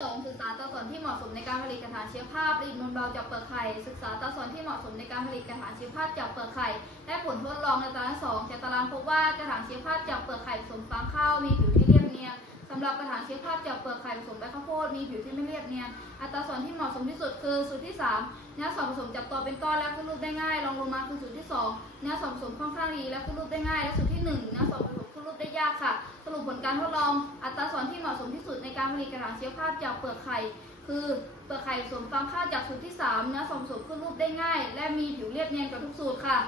2ศึกษาอัตราส่วนที่เหมาะสมในการผลิตกระถางชีวภาพผลิตมูลเบาจากเปลือกไข่ศึกษาอัตราส่วนที่เหมาะสมในการผลิตกระถางชีวภาพจากเปลือกไข่และผลทดลองในตาราง2จากตารางพบว่ากระถางชีวภาพจากเปลือกไข่ผสมฟางข้าวมีผิวที่เรียบเนียนสำหรับกระถางชีวภาพจากเปลือกไข่ผสมใบข้าวโพดมีผิวที่ไม่เรียบเนียนอัตราส่วนที่เหมาะสมที่สุดคือสูตรที่3เนื้อส่วนผสมจับตัวเป็นก้อนและขึ้นรูปได้ง่ายรองลงมาคือสูตรที่2เนื้อส่วนผสมค่อนข้างดีและขึ้นรูปได้ง่ายและสูตรที่1เนื้อส่วนผสมขึ้นรูปได้ยากค่ะสรุปผลการทดลองอัตราส่วนที่เหมาะสมที่สุดในการผลิตกระถางชีวภาพจากเปลือกไข่คือเปลือกไข่ผสมฟางข้าวจากสูตรที่3เนื้อส่วนผสมขึ้นรูปได้ง่ายและมีผิวเรียบเนียนกว่าทุกสูตรค่ะ